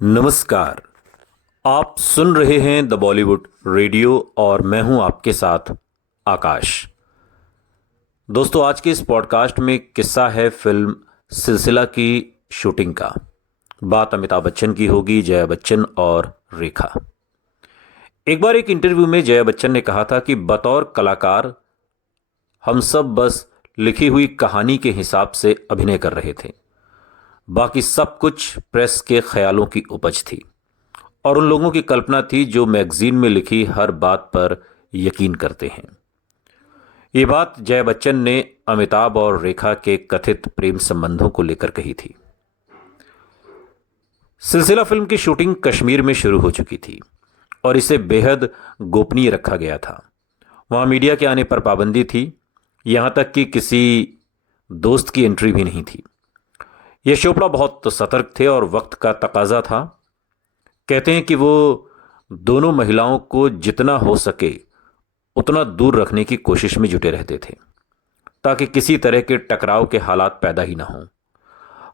नमस्कार। आप सुन रहे हैं द बॉलीवुड रेडियो और मैं हूं आपके साथ आकाश। दोस्तों, आज के इस पॉडकास्ट में किस्सा है फिल्म सिलसिला की शूटिंग का। बात अमिताभ बच्चन की होगी, जया बच्चन और रेखा। एक बार एक इंटरव्यू में जया बच्चन ने कहा था कि बतौर कलाकार हम सब बस लिखी हुई कहानी के हिसाब से अभिनय कर रहे थे, बाकी सब कुछ प्रेस के ख्यालों की उपज थी और उन लोगों की कल्पना थी जो मैगजीन में लिखी हर बात पर यकीन करते हैं। ये बात जया बच्चन ने अमिताभ और रेखा के कथित प्रेम संबंधों को लेकर कही थी। सिलसिला फिल्म की शूटिंग कश्मीर में शुरू हो चुकी थी और इसे बेहद गोपनीय रखा गया था। वहां मीडिया के आने पर पाबंदी थी, यहां तक कि किसी दोस्त की एंट्री भी नहीं थी। यश चोपड़ा बहुत सतर्क थे और वक्त का तकाजा था। कहते हैं कि वो दोनों महिलाओं को जितना हो सके उतना दूर रखने की कोशिश में जुटे रहते थे ताकि किसी तरह के टकराव के हालात पैदा ही ना हों।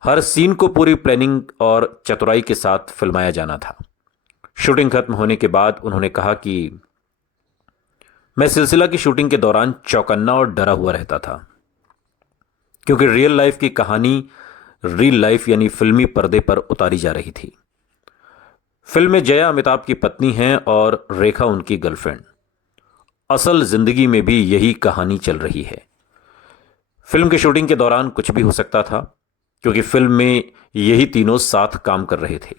हर सीन को पूरी प्लानिंग और चतुराई के साथ फिल्माया जाना था। शूटिंग खत्म होने के बाद उन्होंने कहा कि मैं सिलसिला की शूटिंग के दौरान चौकन्ना और डरा हुआ रहता था, क्योंकि रियल लाइफ की कहानी रियल लाइफ यानी फिल्मी पर्दे पर उतारी जा रही थी। फिल्म में जया अमिताभ की पत्नी हैं और रेखा उनकी गर्लफ्रेंड। असल जिंदगी में भी यही कहानी चल रही है। फिल्म की शूटिंग के दौरान कुछ भी हो सकता था, क्योंकि फिल्म में यही तीनों साथ काम कर रहे थे।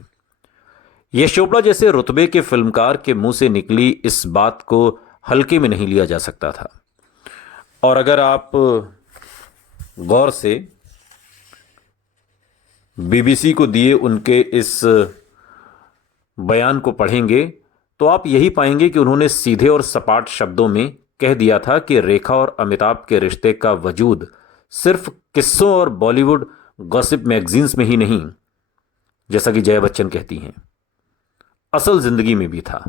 यश चोपड़ा जैसे रुतबे के फिल्मकार के मुंह से निकली इस बात को हल्के में नहीं लिया जा सकता था। और अगर आप गौर से बीबीसी को दिए उनके इस बयान को पढ़ेंगे तो आप यही पाएंगे कि उन्होंने सीधे और सपाट शब्दों में कह दिया था कि रेखा और अमिताभ के रिश्ते का वजूद सिर्फ किस्सों और बॉलीवुड गॉसिप मैगजीन्स में ही नहीं, जैसा कि जया बच्चन कहती हैं, असल जिंदगी में भी था।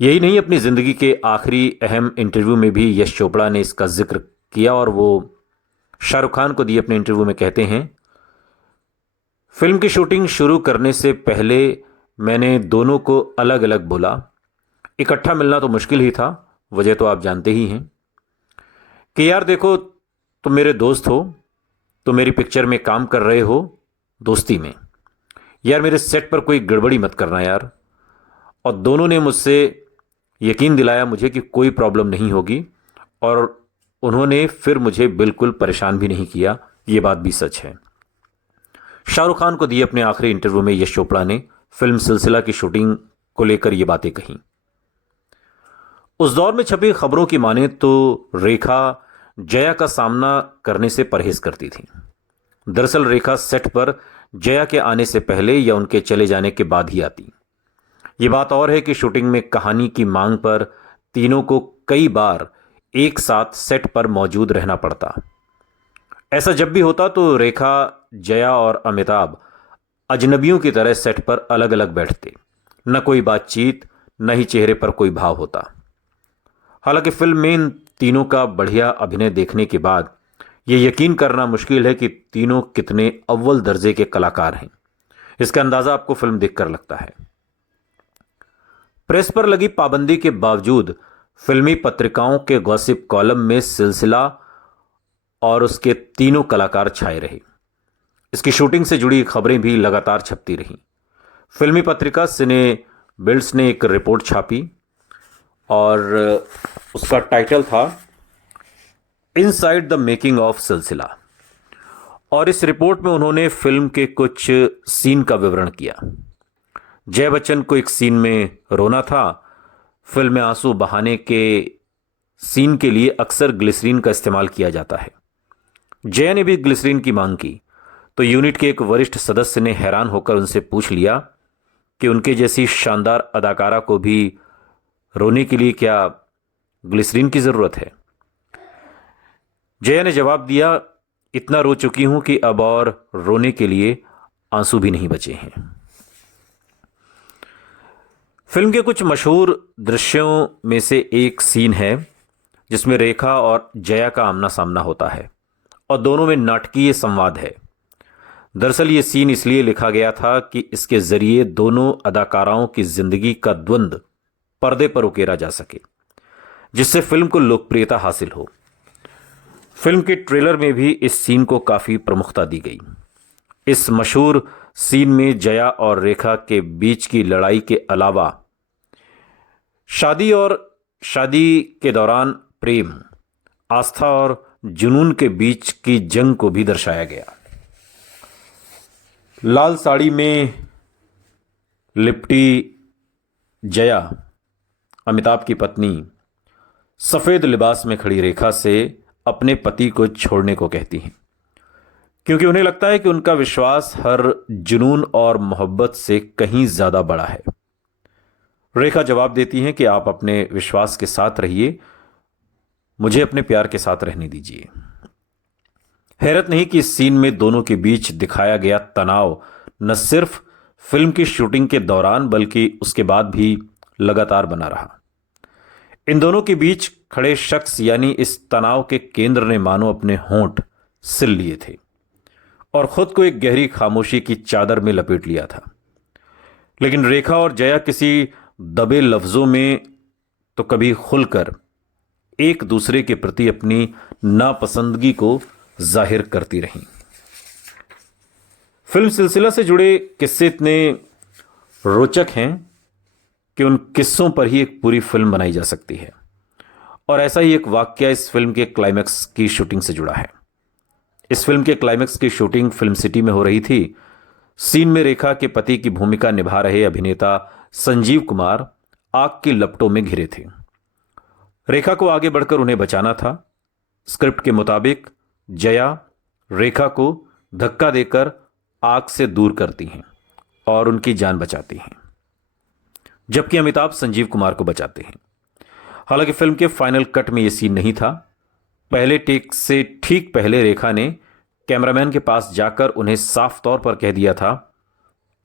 यही नहीं, अपनी जिंदगी के आखिरी अहम इंटरव्यू में भी यश चोपड़ा ने इसका जिक्र किया और वो शाहरुख खान को दिए अपने इंटरव्यू में कहते हैं, फिल्म की शूटिंग शुरू करने से पहले मैंने दोनों को अलग अलग बोला। इकट्ठा मिलना तो मुश्किल ही था, वजह तो आप जानते ही हैं कि यार देखो, तुम मेरे दोस्त हो, तुम मेरी पिक्चर में काम कर रहे हो दोस्ती में, यार मेरे सेट पर कोई गड़बड़ी मत करना यार। और दोनों ने मुझसे यकीन दिलाया मुझे कि कोई प्रॉब्लम नहीं होगी और उन्होंने फिर मुझे बिल्कुल परेशान भी नहीं किया। ये बात भी सच है। शाहरुख खान को दिए अपने आखिरी इंटरव्यू में यश चोपड़ा ने फिल्म सिलसिला की शूटिंग को लेकर ये बातें कही। उस दौर में छपी खबरों की माने तो रेखा जया का सामना करने से परहेज करती थी। दरअसल रेखा सेट पर जया के आने से पहले या उनके चले जाने के बाद ही आती। ये बात और है कि शूटिंग में कहानी की मांग पर तीनों को कई बार एक साथ सेट पर मौजूद रहना पड़ता। ऐसा जब भी होता तो रेखा, जया और अमिताभ अजनबियों की तरह सेट पर अलग अलग बैठते, न कोई बातचीत, न ही चेहरे पर कोई भाव होता। हालांकि फिल्म में इन तीनों का बढ़िया अभिनय देखने के बाद यह यकीन करना मुश्किल है कि तीनों कितने अव्वल दर्जे के कलाकार हैं। इसका अंदाजा आपको फिल्म देखकर लगता है। प्रेस पर लगी पाबंदी के बावजूद फिल्मी पत्रिकाओं के गॉसिप कॉलम में सिलसिला और उसके तीनों कलाकार छाए रहे। इसकी शूटिंग से जुड़ी खबरें भी लगातार छपती रहीं। फिल्मी पत्रिका सिने बिल्ड्स ने एक रिपोर्ट छापी और उसका टाइटल था इनसाइड द मेकिंग ऑफ सिलसिला। और इस रिपोर्ट में उन्होंने फिल्म के कुछ सीन का विवरण किया। जया बच्चन को एक सीन में रोना था। फिल्म में आंसू बहाने के सीन के लिए अक्सर ग्लिसरीन का इस्तेमाल किया जाता है। जया ने भी ग्लिसरीन की मांग की तो यूनिट के एक वरिष्ठ सदस्य ने हैरान होकर उनसे पूछ लिया कि उनके जैसी शानदार अदाकारा को भी रोने के लिए क्या ग्लिसरीन की जरूरत है। जया ने जवाब दिया, इतना रो चुकी हूं कि अब और रोने के लिए आंसू भी नहीं बचे हैं। फिल्म के कुछ मशहूर दृश्यों में से एक सीन है जिसमें रेखा और जया का आमना सामना होता है और दोनों में नाटकीय संवाद है। दरअसल ये सीन इसलिए लिखा गया था कि इसके जरिए दोनों अदाकाराओं की जिंदगी का द्वंद्व पर्दे पर उकेरा जा सके, जिससे फिल्म को लोकप्रियता हासिल हो। फिल्म के ट्रेलर में भी इस सीन को काफी प्रमुखता दी गई। इस मशहूर सीन में जया और रेखा के बीच की लड़ाई के अलावा शादी के दौरान प्रेम, आस्था और जुनून के बीच की जंग को भी दर्शाया गया। लाल साड़ी में लिपटी जया, अमिताभ की पत्नी, सफेद लिबास में खड़ी रेखा से अपने पति को छोड़ने को कहती हैं, क्योंकि उन्हें लगता है कि उनका विश्वास हर जुनून और मोहब्बत से कहीं ज्यादा बड़ा है। रेखा जवाब देती हैं कि आप अपने विश्वास के साथ रहिए, मुझे अपने प्यार के साथ रहने दीजिए। हैरत नहीं कि इस सीन में दोनों के बीच दिखाया गया तनाव न सिर्फ फिल्म की शूटिंग के दौरान बल्कि उसके बाद भी लगातार बना रहा। इन दोनों के बीच खड़े शख्स यानी इस तनाव के केंद्र ने मानो अपने होंठ सिल लिए थे और खुद को एक गहरी खामोशी की चादर में लपेट लिया था। लेकिन रेखा और जया किसी दबे लफ्जों में तो कभी खुलकर एक दूसरे के प्रति अपनी नापसंदगी को जाहिर करती रहीं। फिल्म सिलसिला से जुड़े किस्से इतने रोचक हैं कि उन किस्सों पर ही एक पूरी फिल्म बनाई जा सकती है, और ऐसा ही एक वाकया इस फिल्म के क्लाइमैक्स की शूटिंग से जुड़ा है। इस फिल्म के क्लाइमैक्स की शूटिंग फिल्म सिटी में हो रही थी। सीन में रेखा के पति की भूमिका निभा रहे अभिनेता संजीव कुमार आग की लपटों में घिरे थे। रेखा को आगे बढ़कर उन्हें बचाना था। स्क्रिप्ट के मुताबिक जया रेखा को धक्का देकर आग से दूर करती हैं और उनकी जान बचाती हैं, जबकि अमिताभ संजीव कुमार को बचाते हैं। हालांकि फिल्म के फाइनल कट में यह सीन नहीं था। पहले टेक से ठीक पहले रेखा ने कैमरामैन के पास जाकर उन्हें साफ तौर पर कह दिया था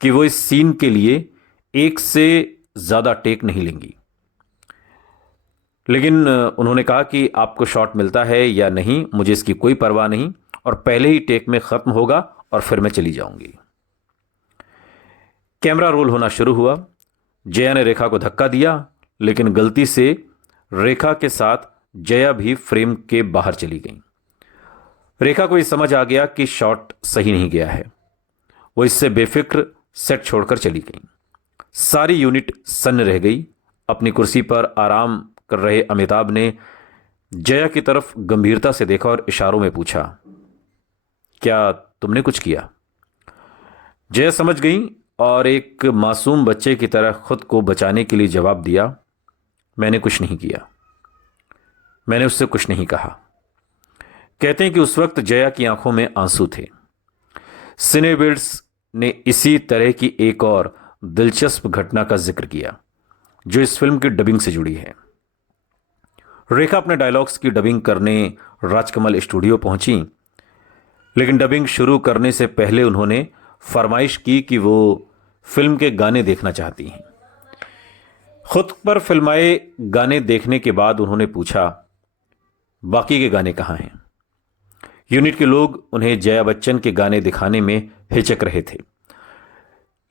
कि वो इस सीन के लिए एक से ज्यादा टेक नहीं लेंगी, लेकिन उन्होंने कहा कि आपको शॉट मिलता है या नहीं मुझे इसकी कोई परवाह नहीं, और पहले ही टेक में खत्म होगा और फिर मैं चली जाऊंगी। कैमरा रोल होना शुरू हुआ। जया ने रेखा को धक्का दिया, लेकिन गलती से रेखा के साथ जया भी फ्रेम के बाहर चली गई। रेखा को यह समझ आ गया कि शॉट सही नहीं गया है। वो इससे बेफिक्र सेट छोड़कर चली गई। सारी यूनिट सन्न रह गई। अपनी कुर्सी पर आराम कर रहे अमिताभ ने जया की तरफ गंभीरता से देखा और इशारों में पूछा, क्या तुमने कुछ किया? जया समझ गई और एक मासूम बच्चे की तरह खुद को बचाने के लिए जवाब दिया, मैंने कुछ नहीं किया, मैंने उससे कुछ नहीं कहा। कहते हैं कि उस वक्त जया की आंखों में आंसू थे। सिनेबिल्ड्स ने इसी तरह की एक और दिलचस्प घटना का जिक्र किया जो इस फिल्म की डबिंग से जुड़ी है। रेखा अपने डायलॉग्स की डबिंग करने राजकमल स्टूडियो पहुंची, लेकिन डबिंग शुरू करने से पहले उन्होंने फरमाइश की कि वो फिल्म के गाने देखना चाहती हैं। खुद पर फिल्माए गाने देखने के बाद उन्होंने पूछा, बाकी के गाने कहाँ हैं? यूनिट के लोग उन्हें जया बच्चन के गाने दिखाने में हिचक रहे थे,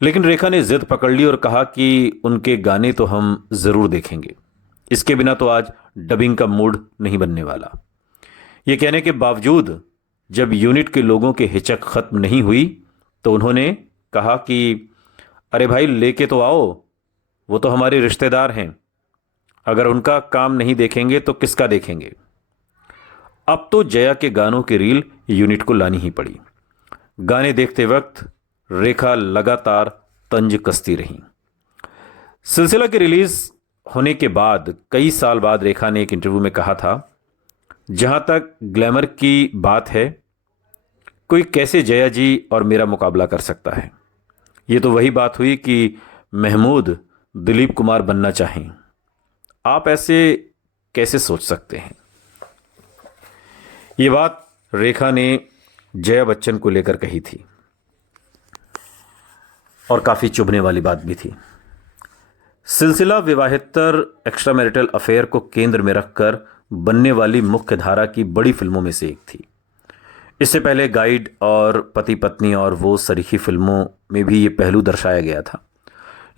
लेकिन रेखा ने जिद पकड़ ली और कहा कि उनके गाने तो हम जरूर देखेंगे, इसके बिना तो आज डबिंग का मूड नहीं बनने वाला। यह कहने के बावजूद जब यूनिट के लोगों के हिचक खत्म नहीं हुई तो उन्होंने कहा कि अरे भाई लेके तो आओ, वो तो हमारे रिश्तेदार हैं, अगर उनका काम नहीं देखेंगे तो किसका देखेंगे। अब तो जया के गानों की रील यूनिट को लानी ही पड़ी। गाने देखते वक्त रेखा लगातार तंज कसती रही। सिलसिला की रिलीज होने के बाद कई साल बाद रेखा ने एक इंटरव्यू में कहा था, जहां तक ग्लैमर की बात है, कोई कैसे जया जी और मेरा मुकाबला कर सकता है। यह तो वही बात हुई कि महमूद दिलीप कुमार बनना चाहें, आप ऐसे कैसे सोच सकते हैं। यह बात रेखा ने जया बच्चन को लेकर कही थी और काफी चुभने वाली बात भी थी। सिलसिला विवाहेतर एक्स्ट्रा मैरिटल अफेयर को केंद्र में रखकर बनने वाली मुख्य धारा की बड़ी फिल्मों में से एक थी। इससे पहले गाइड और पति पत्नी और वो सरीखी फिल्मों में भी ये पहलू दर्शाया गया था,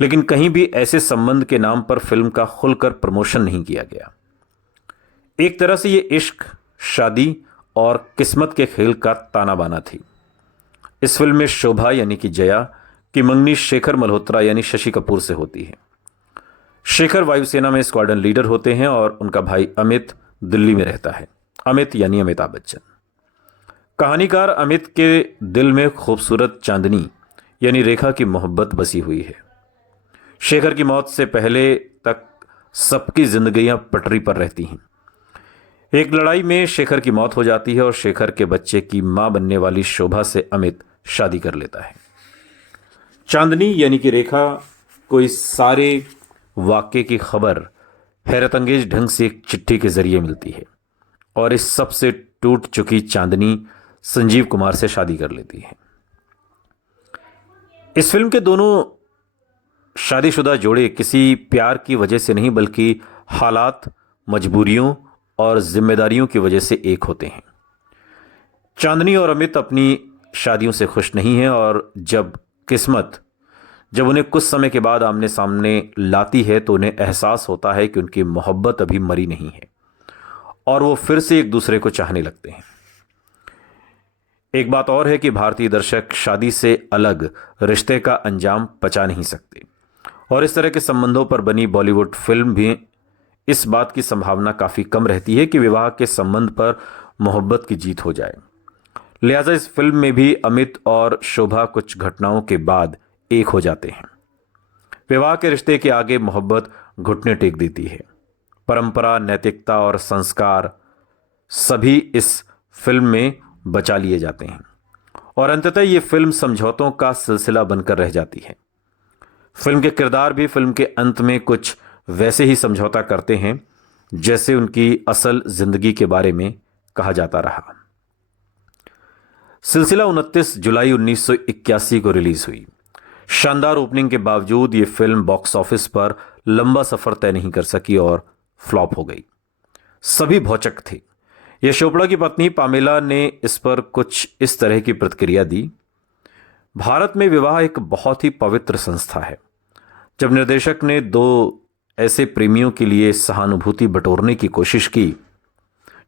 लेकिन कहीं भी ऐसे संबंध के नाम पर फिल्म का खुलकर प्रमोशन नहीं किया गया। एक तरह से ये इश्क, शादी और किस्मत के खेल का ताना बाना थी। इस फिल्म में शोभा यानी कि जया की मंगनी शेखर मल्होत्रा यानी शशि कपूर से होती है। शेखर वायुसेना में स्क्वाड्रन लीडर होते हैं और उनका भाई अमित दिल्ली में रहता है। अमित यानी अमिताभ बच्चन। कहानीकार अमित के दिल में खूबसूरत चांदनी यानी रेखा की मोहब्बत बसी हुई है। शेखर की मौत से पहले तक सबकी जिंदगियां पटरी पर रहती हैं। एक लड़ाई में शेखर की मौत हो जाती है और शेखर के बच्चे की मां बनने वाली शोभा से अमित शादी कर लेता है। चांदनी यानी कि रेखा को इस सारे वाक्य की खबर हैरतअंगेज ढंग से एक चिट्ठी के जरिए मिलती है और इस सब से टूट चुकी चांदनी संजीव कुमार से शादी कर लेती है। इस फिल्म के दोनों शादीशुदा जोड़े किसी प्यार की वजह से नहीं बल्कि हालात, मजबूरियों और जिम्मेदारियों की वजह से एक होते हैं। चांदनी और अमित अपनी शादियों से खुश नहीं हैं और जब उन्हें कुछ समय के बाद आमने सामने लाती है तो उन्हें एहसास होता है कि उनकी मोहब्बत अभी मरी नहीं है और वो फिर से एक दूसरे को चाहने लगते हैं। एक बात और है कि भारतीय दर्शक शादी से अलग रिश्ते का अंजाम पचा नहीं सकते और इस तरह के संबंधों पर बनी बॉलीवुड फिल्म भी इस बात की संभावना काफी कम रहती है कि विवाह के संबंध पर मोहब्बत की जीत हो जाए। लिहाजा इस फिल्म में भी अमित और शोभा कुछ घटनाओं के बाद एक हो जाते हैं। विवाह के रिश्ते के आगे मोहब्बत घुटने टेक देती है। परंपरा, नैतिकता और संस्कार सभी इस फिल्म में बचा लिए जाते हैं और अंततः ये फिल्म समझौतों का सिलसिला बनकर रह जाती है। फिल्म के किरदार भी फिल्म के अंत में कुछ वैसे ही समझौता करते हैं जैसे उनकी असल जिंदगी के बारे में कहा जाता रहा। सिलसिला 29 जुलाई 1981 को रिलीज हुई। शानदार ओपनिंग के बावजूद ये फिल्म बॉक्स ऑफिस पर लंबा सफर तय नहीं कर सकी और फ्लॉप हो गई। सभी भौचक थे। यश चोपड़ा की पत्नी पामेला ने इस पर कुछ इस तरह की प्रतिक्रिया दी। भारत में विवाह एक बहुत ही पवित्र संस्था है। जब निर्देशक ने दो ऐसे प्रेमियों के लिए सहानुभूति बटोरने की कोशिश की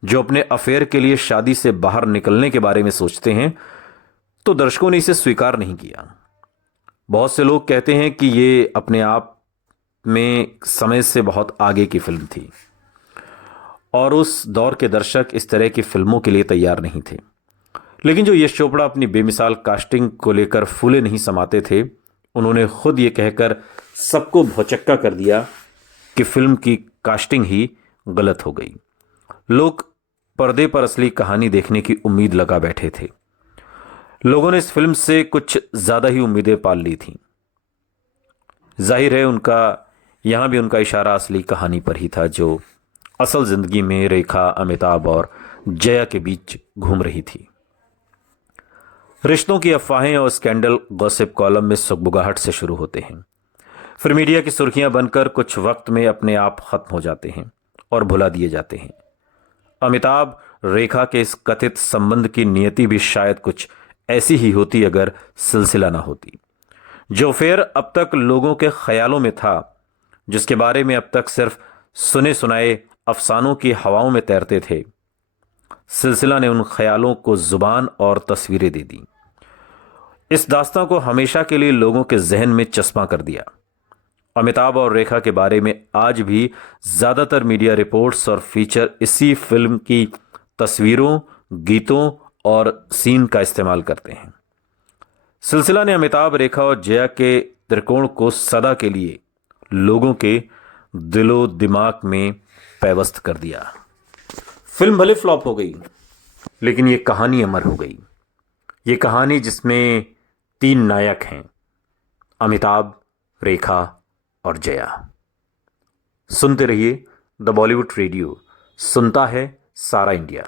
जो अपने अफेयर के लिए शादी से बाहर निकलने के बारे में सोचते हैं, तो दर्शकों ने इसे स्वीकार नहीं किया। बहुत से लोग कहते हैं कि ये अपने आप में समय से बहुत आगे की फिल्म थी और उस दौर के दर्शक इस तरह की फिल्मों के लिए तैयार नहीं थे। लेकिन जो यश चोपड़ा अपनी बेमिसाल कास्टिंग को लेकर फूले नहीं समाते थे, उन्होंने खुद ये कहकर सबको भौचक्का कर दिया कि फिल्म की कास्टिंग ही गलत हो गई। लोग पर्दे पर असली कहानी देखने की उम्मीद लगा बैठे थे। लोगों ने इस फिल्म से कुछ ज्यादा ही उम्मीदें पाल ली थीं। जाहिर है यहां भी उनका इशारा असली कहानी पर ही था जो असल जिंदगी में रेखा, अमिताभ और जया के बीच घूम रही थी। रिश्तों की अफवाहें और स्कैंडल गॉसिप कॉलम में सुगबुगाहट से शुरू होते हैं, फिर मीडिया की सुर्खियां बनकर कुछ वक्त में अपने आप खत्म हो जाते हैं और भुला दिए जाते हैं। अमिताभ रेखा के इस कथित संबंध की नियति भी शायद कुछ ऐसी ही होती अगर सिलसिला ना होती। जो फेर अब तक लोगों के ख्यालों में था, जिसके बारे में अब तक सिर्फ सुने सुनाए अफसानों की हवाओं में तैरते थे, सिलसिला ने उन ख्यालों को जुबान और तस्वीरें दे दी। इस दास्तां को हमेशा के लिए लोगों के जहन में चस्पा कर दिया। अमिताभ और रेखा के बारे में आज भी ज्यादातर मीडिया रिपोर्ट्स और फीचर इसी फिल्म की तस्वीरों, गीतों और सीन का इस्तेमाल करते हैं। सिलसिला ने अमिताभ, रेखा और जया के त्रिकोण को सदा के लिए लोगों के दिलो दिमाग में पैवस्त कर दिया। फिल्म भले फ्लॉप हो गई, लेकिन ये कहानी अमर हो गई। ये कहानी जिसमें 3 नायक हैं, अमिताभ, रेखा और जया। सुनते रहिए द बॉलीवुड रेडियो, सुनता है सारा इंडिया।